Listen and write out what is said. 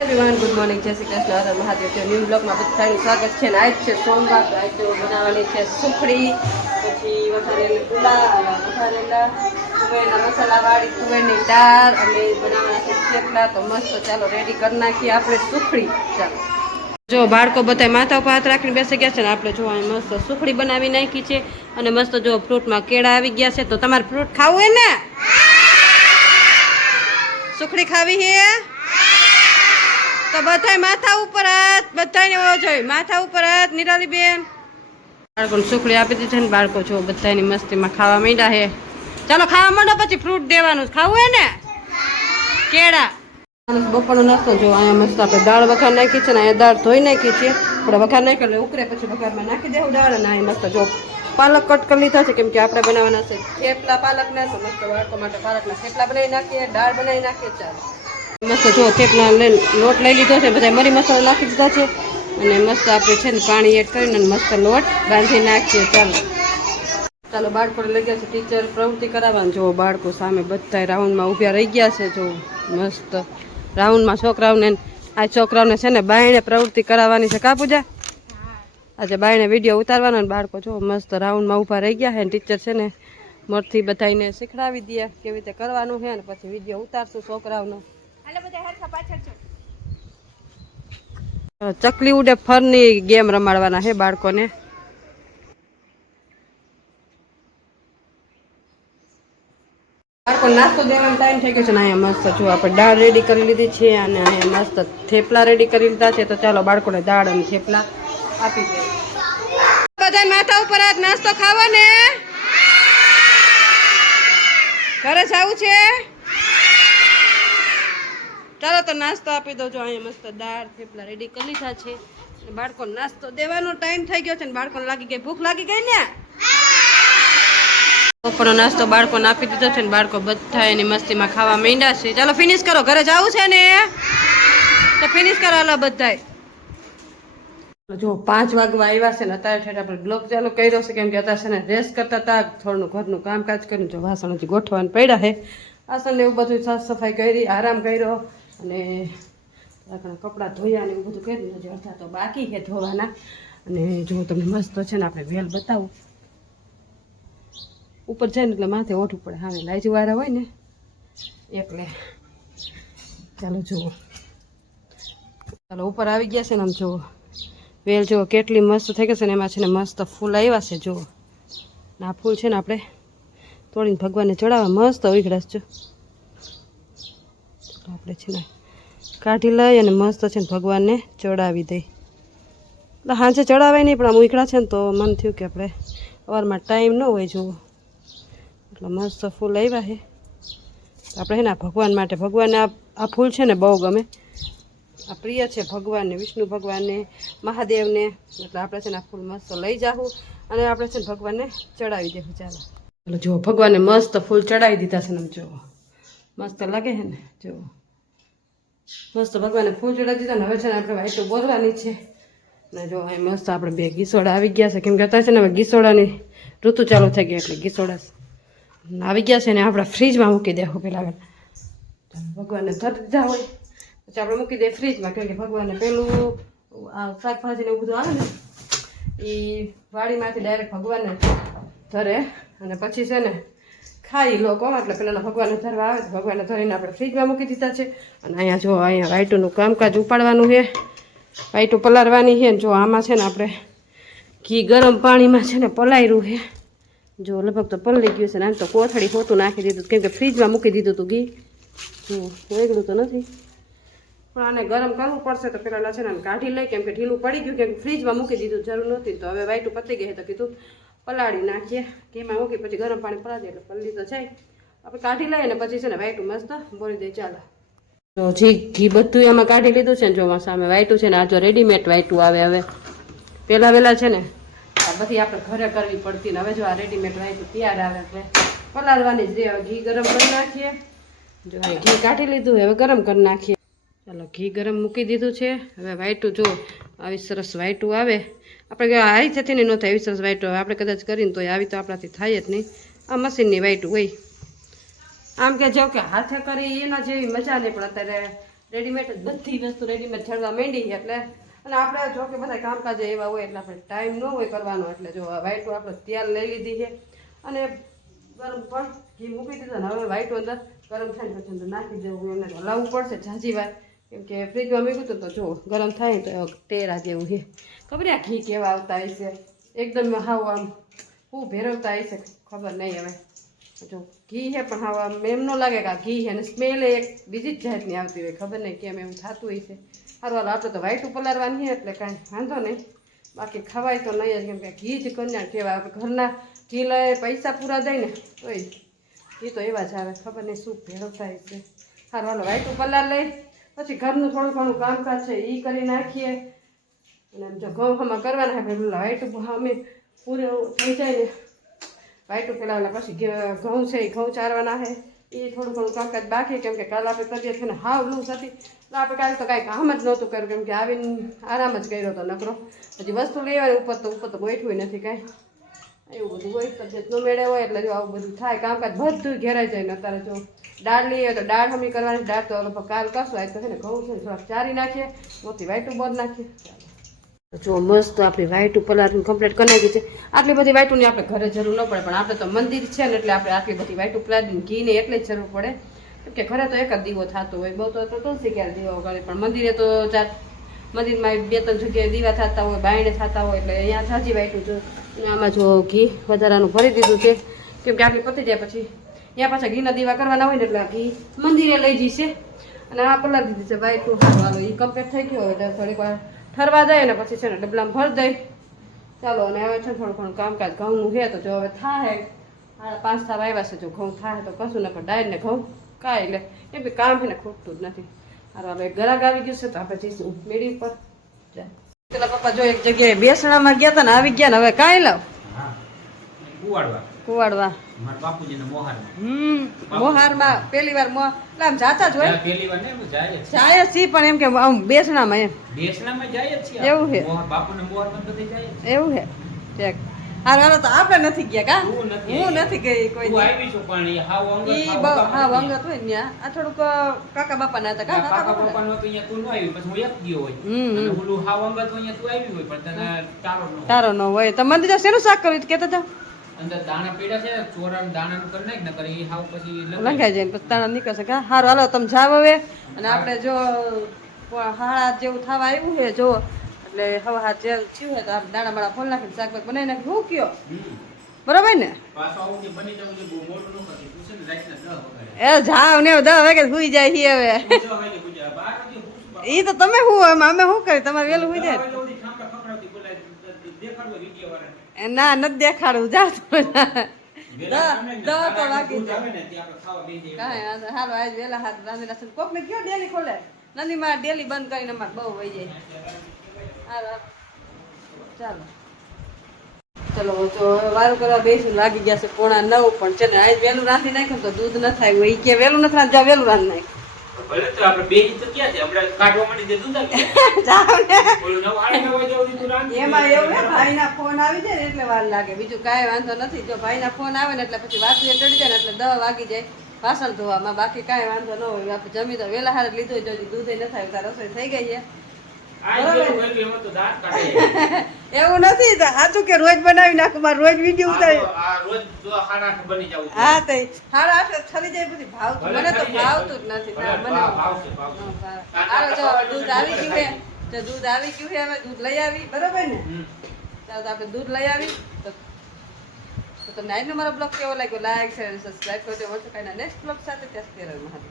Everyone good morning, જય શ્રી કૃષ્ણ, હર મહાદેવ. તો new બ્લોગમાં બધાનું સ્વાગત છે. ને આજ છે સોમવાર, તો આજ તો બનાવવાની છે સુખડી, પછી વઘારેલી પુલા, વઘારેલા તુવેરના મસાલાવાળી તુવેરની દાળ, અને બનાવવાના છે થેપલા. તો મસ્ત, ચાલો રેડી કરી નાખીએ આપણે સુખડી. ચાલો જો બાળકો બધા માથા ઉપર હાથ રાખીને બેસી ગયા છે ને આપણે જો મસ્ત સુખડી બનાવી નાખી છે. અને મસ્ત જો ફ્રૂટમાં કેળા આવી ગયા છે. તો તમારે ફ્રૂટ ખાવું હોય ને, સુખડી ખાવી છે તો બધાય માથા ઉપર હાથ, બધાને હોવો જોઈએ માથા ઉપર હાથ. નિરાલી બેન બાળકોને સુખડી આપી દીધી ને બાળકો જો બધાની મસ્તીમાં ખાવા માંડ્યા છે. ચાલો ખાવા માંડો, પછી ફ્રૂટ દેવાનું. ખાવું હોય ને કેળા. બપોરનો નાસ્તો જો અહીંયા મસ્ત આપણે દાળ વઘાર નાખી છે ને અહીંયા દાળ ધોઈ નાખી છે. આપણે વઘાર નાખી એટલે ઉકરે પછી વઘારમાં નાખી દેવું દાળ. અને અહીંયા મસ્ત જો પાલક કટ કરી લીધા છે, કેમ કે આપણે બનાવવાના છે થેપલા પાલકના. તો મસ્ત બાળકો માટે પાલકના થેપલા બનાવી નાખીએ, દાળ બનાવી નાખીએ. ચાલો મસ્ત જો થેપલા લોટ લઈ લીધો છે, બધા મરી મસાલા નાખી દીધા છે. અને મસ્ત આપણે છે ને પાણી એડ કરીને મસ્ત લોટ બાંધી નાખીએ. ચાલો બાળકોને લઈ ગયા છે ટીચર પ્રવૃત્તિ કરાવવાનું. જો બાળકો સામે બધા રાઉન્ડમાં ઊભા રહી ગયા છે. જો મસ્ત રાઉન્ડમાં છોકરાઓને છે ને બાયણે પ્રવૃત્તિ કરાવવાની છે. કા પૂજા? આજે બાયણે વિડીયો ઉતારવાનો ને બાળકો જો મસ્ત રાઉન્ડમાં ઊભા રહી ગયા છે. ને ટીચર છે ને મોરથી બધાને શીખડાવી દે કેવી રીતે કરવાનું છે, ને પછી વિડીયો ઉતારશું છોકરાઓનો. ચકલી ઉડે ફરની ગેમ રમાડવાના છે બાળકોને. બાળકો નાસ્તો દેવાનો ટાઈમ થઈ ગયો છે ને અહીંયા મસ્ત જો આપણે દાળ રેડી કરી લીધી છે. અને અહીંયા મસ્ત થેપલા રેડી કરી લીધા છે. તો ચાલો બાળકોને દાળ અને થેપલા આપી દઈએ. બધા માથા ઉપર હાથ. નાસ્તો ખાવો ને, ઘરે જવું છે. ચાલો તો નાસ્તો આપી દો. જો અહીંયા મસ્ત દાળ થેપલા રેડી કરી લીધા છે. બાળકોને નાસ્તો દેવાનો ટાઈમ થઈ ગયો છે ને બાળકોને લાગી ગઈ ભૂખ લાગી ગઈ ને. બપોરનો નાસ્તો બાળકોને આપી દીધો છે ને બાળકો બધા એની મસ્તીમાં ખાવા માંડ્યા છે. ચાલો ફિનિશ કરો, ઘરે જવું છે ને તો ફિનિશ કરો હાલો બધાય. જો 5 વાગવા આવ્યા છે ને અત્યારે ઠેઠ આપણે બ્લોગ ચાલુ કર્યો છે, કેમ કે અત્યારે છે ને રેસ્ટ કરતા હતા. થોડું ઘરનું કામકાજ કર્યું. જો વાસણ હજી ગોઠવાના પડ્યા છે. વાસણ એવું બધું સાફ સફાઈ કરી, આરામ કર્યો. અને કપડાં ધોયા ને એવું બધું કર્યું. હજી અડધા તો બાકી છે ધોવાના. અને જો તમને મસ્ત છે ને આપણે વેલ બતાવું. ઉપર જાય ને એટલે માથે ઓઠું પડે. હા લાઈજવાળા હોય ને એટલે. ચાલો જુઓ, ચાલો ઉપર આવી ગયા છે ને આમ જુઓ વેલ જુઓ કેટલી મસ્ત થઈ ગઈ છે ને. એમાં છે ને મસ્ત ફૂલ આવ્યા છે. જુઓ આ ફૂલ છે ને આપણે તોડીને ભગવાનને ચડાવવા મસ્ત ઉઘડાશ. જો આપણે છે ને કાઢી લઈ અને મસ્ત છે ને ભગવાનને ચડાવી દઈ. એટલે સાંજે ચડાવાય નહીં પણ આમ ઉઘડા છે ને તો મન થયું કે આપણે સવારમાં ટાઈમ ન હોય. જુઓ એટલે મસ્ત ફૂલ આવ્યા છે. આપણે છે ને ભગવાન માટે, ભગવાનને આ ફૂલ છે ને બહુ ગમે. આ પ્રિય છે ભગવાનને, વિષ્ણુ ભગવાનને, મહાદેવને. એટલે આપણે છે ને આ ફૂલ મસ્ત લઈ જાવું અને આપણે છે ને ભગવાનને ચડાવી દેવું. ચાલો ચાલો જુઓ ભગવાનને મસ્ત ફૂલ ચડાવી દીધા છે ને. જુઓ મસ્ત લાગે છે ને. જુઓ મસ્ત ભગવાનને ફૂલ ચડાવી દીધા ને. હવે છે ને આપણે વાઈટું બોલવાની છે ને. જો અહીં મસ્ત આપણે 2 ગીસોડા આવી ગયા છે, કેમ કે અત્યારે છે ને હવે ગીસોડાની ઋતુ ચાલુ થઈ ગઈ એટલે ગીસોડા આવી ગયા છે ને. આપણે ફ્રીજમાં મૂકી દેવું પહેલાં. ભગવાનને ધરી દીધા હોય પછી આપણે મૂકી દઈએ ફ્રીજમાં, કેમ કે ભગવાનને પેલું આ શાકભાજી ને એવું બધું આવે ને એ વાડીમાંથી ડાયરેક્ટ ભગવાનને ધરે અને પછી છે ને ખાઈ લોકો. એટલે પેલા ભગવાનને ધરવા આવે તો ભગવાનને ધરીને આપણે ફ્રીજમાં મૂકી દીધા છે. અને અહીંયા જો અહીંયા વાઈટુનું કામકાજ ઉપાડવાનું છે, વાઈટું પલાળવાની છે. જો આમાં છે ને આપણે ઘી ગરમ પાણીમાં છે ને પલાળ્યું છે. જો લગભગ તો પલળી ગયું છે ને. આમ તો કોથળી હોતું નાખી દીધું, કેમ કે ફ્રીજમાં મૂકી દીધું હતું ઘી. જો વેગળું તો નથી પણ આને ગરમ કરવું પડશે. તો પેલા છે ને કાઢી લઈ, કેમ કે ઢીલું પડી ગયું, કેમ કે ફ્રીજમાં મૂકી દીધું જરૂર નહોતી. તો હવે વાઈટું પતી ગઈ તો કીધું પલાળી નાખીએ. ઘીમાં મૂકી પછી ગરમ પાણી પલાળી એટલે પલળી તો જાય. આપણે કાઢી લઈએ ને પછી છે ને વાઈટું મસ્ત બોળી દઈએ. ચાલો તો ઘી બધું એમાં કાઢી લીધું છે ને. જો સામે વાઈટું છે ને. આ જો રેડીમેડ વાઈટું આવે. હવે પહેલાં વહેલા છે ને આ બધી આપણે ઘરે કરવી પડતી ને હવે જો આ રેડીમેડ વાઈટું તૈયાર આવે એટલે પલાળવાની જ રહે. હવે ઘી ગરમ કરી નાખીએ. જો ઘી કાઢી લીધું, હવે ગરમ કરી નાખીએ. ચાલો ઘી ગરમ મૂકી દીધું છે. હવે વાઈટું જો આવી સરસ વાઈટું આવે. આપણે આવી થતી નહીં ન થાય એવી સરસ વાઈટું આવે. આપણે કદાચ કરીને તો આવી તો આપણાથી થાય જ નહીં. આ મશીનની વાઈટું હોય. આમ કે જો કે હાથે કરી એના જેવી મજા નહીં, પણ અત્યારે રેડીમેડ જ બધી વસ્તુ રેડીમેડ ચડવા માંડી એટલે અને આપણે જો કે બધા કામકાજ એવા હોય એટલે આપણે ટાઈમ ન હોય કરવાનો એટલે જો વાઈટું આપણે તેલ લઈ લીધી છે અને ગરમ પણ ઘી મૂકી દીધું ને હવે વાઈટું અંદર ગરમ થાય ને પછી અંદર નાખી દેવું એને હલાવવું પડશે ઝાંઝી વાર કેમ કે ફ્રીજમાં મૂક્યું હતું તો જો ગરમ થાય તો ટેરા જેવું છે ખબર આ ઘી કેવા આવતા હશે એકદમ હાવ આમ હું ભેરવતા હશે ખબર નહીં હવે જો ઘી છે પણ હવે આમ એમ ન લાગે કે આ ઘી છે અને સ્મેલ એક બીજી જ જાતની આવતી હોય ખબર નહીં કેમ એવું થતું હોય છે સારું આપણે તો વાઈટું પલાળવાની એટલે કાંઈ વાંધો નહીં બાકી ખવાય તો નહીં જ કેમ કે ઘી જ કન્યા કહેવાય આપણે ઘરના ઘી લઈ પૈસા પૂરા દઈ ને તોય ઘી તો એવા જ આવે ખબર નહીં શું ભેરવતા હશે સારું હાલો વાઈટું પલાળ લઈ પછી ઘરનું થોડું ઘણું કામકાજ છે એ કરી નાખીએ અને જો ઘઉં હમણાં કરવાના આપણે વાઈટું અમે પૂરું થઈ જાય ને વાઈટું ફેલાવેલા પછી ઘઉં છે એ ઘઉં ચારવાના છે એ થોડું ઘણું કામકાજ બાકી કેમ કે કાલે આપણે તબિયત છે ને હાવ લૂઝ હતી તો આપણે કાલે તો કાંઈ કામ જ નહોતું કર્યું કેમ કે આવીને આરામ જ કર્યો હતો નકરો પછી વસ્તુ લેવાની ઉપર તો ગોઠવું નથી કાંઈ એવું બધું હોય તબિયત ન મેળે હોય એટલે જો આવું બધું થાય કામકાજ બધું ઘેરાઈ જાય ને અત્યારે જો દાળ લઈએ તો દાળ હમી કરવાની દાળ તો લગભગ કાલ કરશું આજ તો છે ને ઘઉં છે થોડાક ચારી નાખીએ મોટી વાઈટું બંધ નાખીએ જો મસ્ત આપણી વાઈટું પલાળીને કમ્પ્લીટ કરી નાખી છે આટલી બધી વાઈટુંની આપણે ઘરે જરૂર ન પડે પણ આપણે તો મંદિર છે ને એટલે આપણે આટલી બધી વાઈટું પલાળીને ઘીને એટલે જ જરૂર પડે કેમ કે ઘરે તો એક જ દીવો થતો હોય બહુ તો તુલસી ક્યારે દીવો કરે પણ મંદિરે તો મંદિરમાં 2-3 જગ્યાએ દીવા થતા હોય બાયણે થતા હોય એટલે અહીંયા ઝાઝી વાઈટું જો અને આમાં જો ઘી વધારાનું ભરી દીધું છે કેમ કે આટલી પતી જાય પછી ત્યાં પાછા ઘીના દીવા કરવાના હોય ને એટલે ઘી મંદિરે લઈ જઈશે અને આ પલાળી દીધી છે વાઈટું હાલો એ કમ્પ્લીટ થઈ ગયો એટલે થોડીક વાર ઠરવા જાય ને પછી છે ને ડબલામાં ભરી દઈ ચાલો અને હવે છે થોડું ઘણું કામકાજ ઘઉંનું છે તો જો હવે થાય 5 થવા આવ્યા છે જો ઘઉં થાય તો કશું ન પણ ડાયર ને ઘઉં કાંઈ લે એમ કે કામ છે ને ખૂટતું જ નથી હારો હવે ગરાક આવી ગયું છે તો આપણે જઈશું મેળી ઉપર પેલા પપ્પા જો એક જગ્યાએ બેસણામાં ગયા હતા ને આવી ગયા ને હવે કાંઈ લાવ કુવાડવા મોહારમાં પેલી વાર આમ જાતા જ હોય જાય છે પણ એમ કે આમ બેસણામાં એમ એવું છે એવું છે ઠીક હાલો તો આપણે નથી ગયા કા હું નથી ગઈ કોઈ હા વંગત હોય ને આ થોડુંક કાકા બાપા ના હતા કાકા તારો ન હોય તો મંદિર શેનું શાક કર્યું કેતા જાવ અંદર દાણા પીડા છે ચોરાનું દાણાનું કરી નાખ નકર ઈ હાવ પછી લંઘાઈ જાય પછી દાણા નીકળશે કા હારું હાલો તમે જાવ હવે અને આપણે જો હાડા જેવું થવા આવ્યું છે જો એટલે હવે હાથ જે થયું હોય તો આપણે દાણા બાળા ફોલ નાખીને શાકભાગ બનાવી નાખી હું કયો બરોબર ને એ જાવ ને 10 વાગે સુઈ જાય છે હવે ઈ તો તમે શું અમે શું કરી તમારે વેલું સુઈ જાય ના નથી દેખાડવું જા તો વાગી જાય હાલો આજ વેલા હાથ રાંધેલા છે કોક ને કયો ડેલી ખોલે નંદીમાં ડેલી બંધ કરીને અમારે બહુ વહી જાય હાલો ચાલો ચલો તો વારું કરવા બેસી લાગી ગયા છે 8:45 પણ છે ને આજ વહેલું રાંધી નાખ્યું તો દૂધ ન થાય એ કે વહેલું નથી રાંધ જાવ વહેલું રાંધી નાખ્યું ભલે તો આપણે બે તો ક્યાં છે આપણે કાઢવા માટે દે દૂધ આવી જાવ ને ઓલું 9:30 વાગે જલ્દી તું રાંધ એમાં એવું હે ભાઈના ફોન આવી જાય ને એટલે વાર લાગે બીજું કાંઈ વાંધો નથી જો ભાઈના ફોન આવે ને એટલે પછી વાતું ચડી જાય ને એટલે 10 વાગી જાય વાસણ ધોવામાં બાકી કાંઈ વાંધો ન હોય આપણે જમી તો વેલા હારે લીધું જો દૂધ ન થાય તાર રસોઈ થઈ ગઈ છે એવું નથી સાચું કે રોજ બનાવી નાખું મારે રોજ વિડીયો ઉતારી હા તો 8:30 થરી જાય પછી ભાવતું મને તો ભાવતું જ નથી મને દૂધ આવી ગયું છે જો દૂધ આવી ગયું છે અમે દૂધ લઈ આવી બરોબર ને ચાલો તો આપણે દૂધ લઈ આવી તો તમને આજનો મારો બ્લોગ કેવો લાગ્યો લાઈક શેર અને સબસ્ક્રાઈબ કરજો વધુ કાંઈ નેક્સ્ટ બ્લોગ સાથે ત્યાં